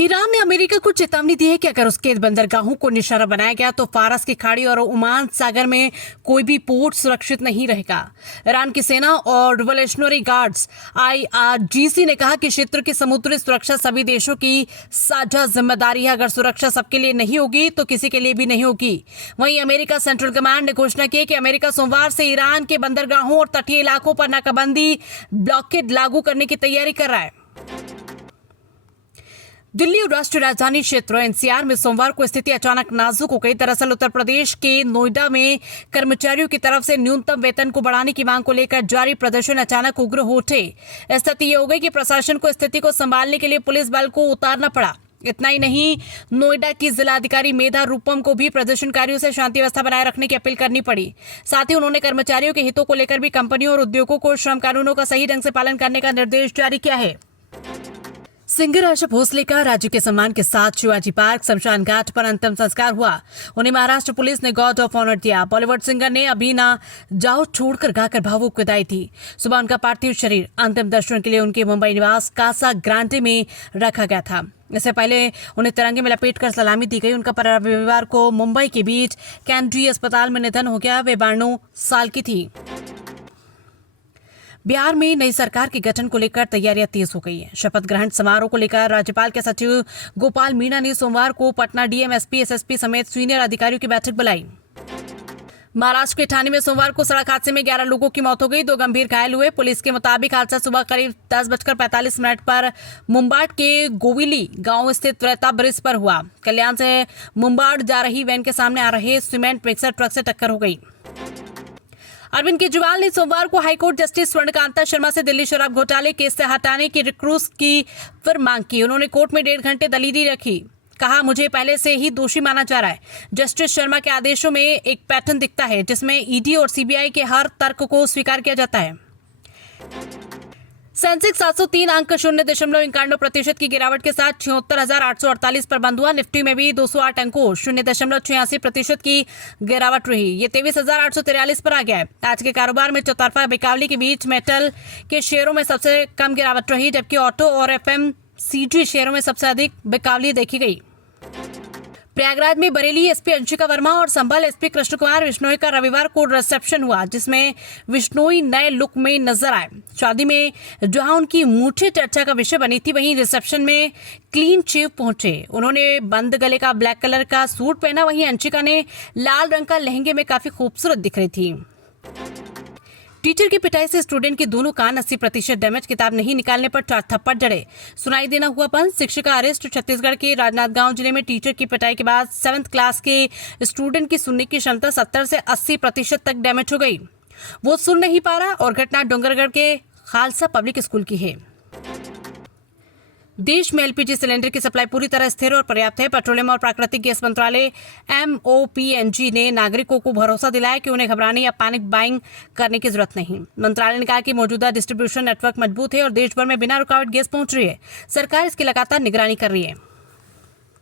Iran ने America को चेतावनी दी है कि अगर उसके बंदरगाहों को निशाना बनाया गया तो फारस की खाड़ी और ओमान सागर में कोई भी पोर्ट सुरक्षित नहीं रहेगा। ईरान की सेना और रिवोल्यूशनरी गार्ड्स IRGC ने कहा कि क्षेत्र की समुद्री सुरक्षा सभी देशों की साझा जिम्मेदारी है। अगर सुरक्षा सबके लिए नहीं होगी तो किसी के लिए भी नहीं होगी। वहीं अमेरिका सेंट्रल कमांड ने घोषणा की कि अमेरिका सोमवार से ईरान के बंदरगाहों और तटीय इलाकों पर नाकाबंदी ब्लॉकेड लागू करने की तैयारी कर रहा है। दिल्ली और राष्ट्रीय राजधानी क्षेत्र NCR में सोमवार को स्थिति अचानक नाजुक हो गई। दरअसल उत्तर प्रदेश के नोएडा में कर्मचारियों की तरफ से न्यूनतम वेतन को बढ़ाने की मांग को लेकर जारी प्रदर्शन अचानक उग्र हो उठे। स्थिति ये हो गई कि प्रशासन को स्थिति को संभालने के लिए पुलिस बल को उतारना पड़ा। इतना ही नहीं, नोएडा की जिलाधिकारी मेधा रूपम को भी प्रदर्शनकारियों से शांति व्यवस्था बनाए रखने की अपील करनी पड़ी। साथ ही उन्होंने कर्मचारियों के हितों को लेकर भी कंपनियों और उद्योगों को श्रम कानूनों का सही ढंग से पालन करने का निर्देश जारी किया है। सिंगर आशा भोसले का राज्य के सम्मान के साथ शिवाजी पार्क शमशान घाट पर अंतिम संस्कार हुआ। उन्हें महाराष्ट्र पुलिस ने गॉर्ड ऑफ ऑनर दिया। बॉलीवुड सिंगर ने अभी ना जाओ छोड़कर गाकर भावुक विदाई थी। सुबह उनका पार्थिव शरीर अंतिम दर्शन के लिए उनके मुंबई निवास कासा ग्रांटे में रखा गया था। इससे पहले उन्हें तिरंगे में लपेटकर सलामी दी गई। उनका रविवार को मुंबई के बीच कैंड्री अस्पताल में निधन हो गया। वे 92 साल की थी। बिहार में नई सरकार के गठन को लेकर तैयारियां तेज हो गई हैं। शपथ ग्रहण समारोह को लेकर राज्यपाल के सचिव गोपाल मीणा ने सोमवार को पटना DM, SP, SSP समेत सीनियर अधिकारियों की बैठक बुलाई। महाराष्ट्र के ठाणे में सोमवार को सड़क हादसे में 11 लोगों की मौत हो गई, 2 गंभीर घायल हुए। पुलिस के मुताबिक हादसा सुबह करीब 10:45 पर मुंबाट के गोविली गांव स्थित त्रेता ब्रिज पर हुआ। कल्याण से मुंबाट जा रही वैन के सामने आ रहे सीमेंट मिक्सर ट्रक से टक्कर हो गई। अरविंद केजरीवाल ने सोमवार को हाईकोर्ट जस्टिस स्वर्णकांता शर्मा से दिल्ली शराब घोटाले केस से हटाने की रिक्रूस की फिर मांग की। उन्होंने कोर्ट में 1.5 घंटे दलीली रखी। कहा, मुझे पहले से ही दोषी माना जा रहा है। जस्टिस शर्मा के आदेशों में एक पैटर्न दिखता है जिसमें ED और CBI के हर तर्क को स्वीकार किया जाता है। सेंसेक्स 703 अंक 0.91% की गिरावट के साथ 76,848 पर बंद हुआ। निफ्टी में भी 208 अंकों 0.86% की गिरावट रही। ये 23,843 पर आ गया है। आज के कारोबार में चौतरफा बिकावली के बीच मेटल के शेयरों में सबसे कम गिरावट रही, जबकि ऑटो और FMCG शेयरों में सबसे अधिक बिकावली देखी गई। प्रयागराज में बरेली SP अंशिका वर्मा और संभल SP कृष्ण कुमार बिश्नोई का रविवार को रिसेप्शन हुआ, जिसमें बिश्नोई नए लुक में नजर आए। शादी में जहां उनकी मूछें चर्चा का विषय बनी थी, वहीं रिसेप्शन में क्लीन शेव पहुंचे। उन्होंने बंद गले का ब्लैक कलर का सूट पहना। वहीं अंशिका ने लाल रंग का लहंगे में काफी खूबसूरत दिख रही थी। टीचर की पिटाई से स्टूडेंट के दोनों कान 80% डैमेज, किताब नहीं निकालने पर 4 थप्पड़ जड़े, सुनाई देना हुआ बंद। शिक्षिका अरेस्ट। छत्तीसगढ़ के राजनांदगांव जिले में टीचर की पिटाई के बाद 7th क्लास के स्टूडेंट की सुनने की क्षमता 70 से 80% तक डैमेज हो गई। वो सुन नहीं पा रहा और घटना डोंगरगढ़ के खालसा पब्लिक स्कूल की है। देश में LPG सिलेंडर की सप्लाई पूरी तरह स्थिर और पर्याप्त है। पेट्रोलियम और प्राकृतिक गैस मंत्रालय MOPNG ने नागरिकों को भरोसा दिलाया कि उन्हें घबराने या पैनिक बाइंग करने की जरूरत नहीं। मंत्रालय ने कहा कि मौजूदा डिस्ट्रीब्यूशन नेटवर्क मजबूत है और देश भर में बिना रुकावट गैस पहुंच रही है। सरकार इसकी लगातार निगरानी कर रही है।